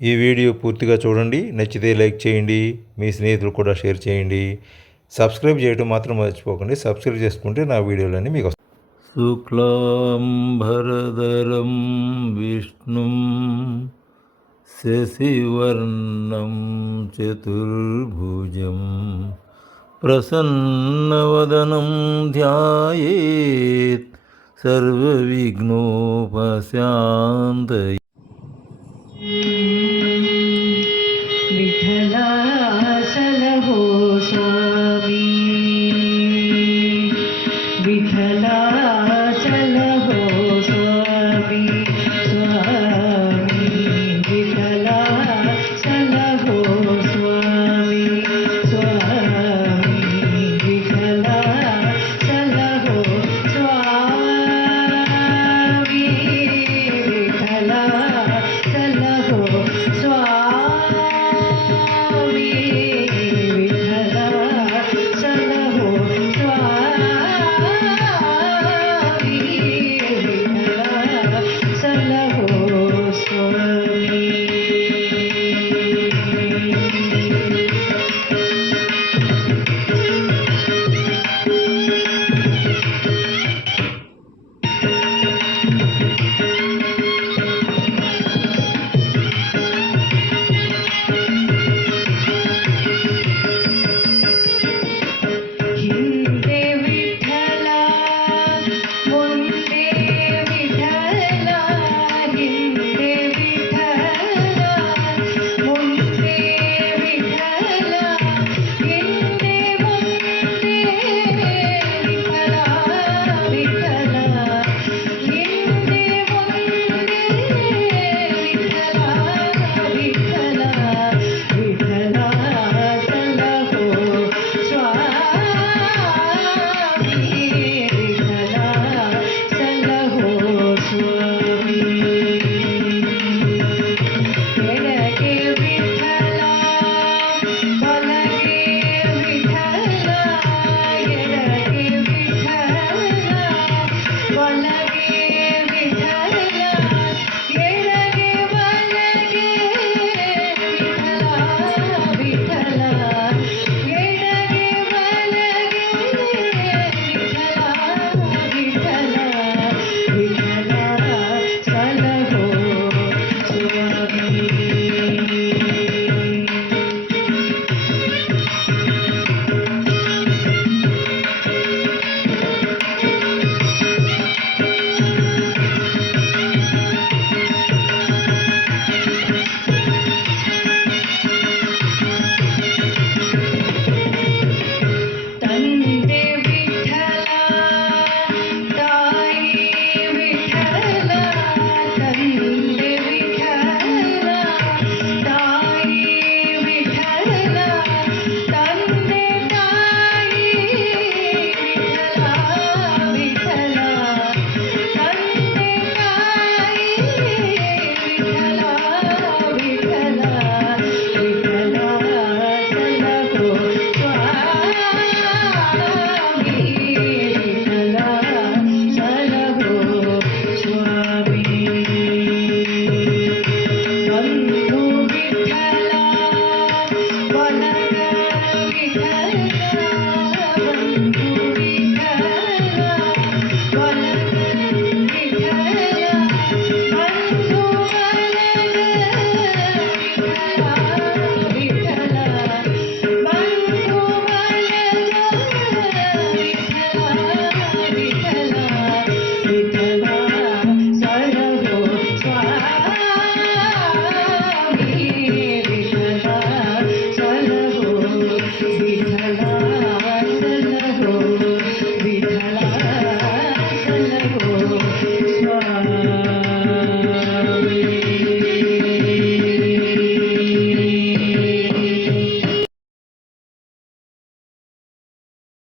ఈ వీడియో పూర్తిగా చూడండి, నచ్చితే లైక్ చేయండి, మీ స్నేహితులు కూడా షేర్ చేయండి. సబ్స్క్రైబ్ చేయడం మాత్రం మర్చిపోకండి. సబ్స్క్రైబ్ చేసుకుంటే నా వీడియోలన్నీ మీకు వస్తాయి. శుక్లాంబరధరం విష్ణుం శశివర్ణం చతుర్భుజం ప్రసన్నవదనం ధ్యాయేత్ సర్వవిఘ్నోపశాంతయే. विठला सलहो स्वामी, विठला सलहो स्वामी, स्वामी विठला सलहो स्वामी, स्वामी विठला सलहो स्वामी, विठला सलहो स्वामी, विठला सलहो स्वामी, विठला सलहो स्वामी. ಹಿಂದೆ ವಿಠಲ ಮುಂದೆ ವಿಠಲ, ಹಿಂದೆ ವಿಠಲ ಮುಂದೆ ವಿಠಲ, ಹಿಂದೆ ಮುಂದೆ ವಿಠಲ, ವಿಠಲ ಹಿಂದೆ ಮುಂದೆ ವಿಠಲ, ವಿಠಲ ವಿಠಲ ಸಲಹೋ स्वामी, विठला सलहो स्वामी. ಎಡಗೆ ವಿಠಲ ಬಲಗೆ ವಿಠಲ, ಎಡಗೆ ವಿಠಲ ಬಲಗೆ ವಿಠಲ, ಎಡಗೆ ಬಲಗೆ ವಿಠಲ, ವಿಠಲ ಎಡಗೆ ಬಲಗೆ ವಿಠಲ, ವಿಠಲ ವಿಠಲ ಸಲಹೋ ಸ್ವಾಮಿ.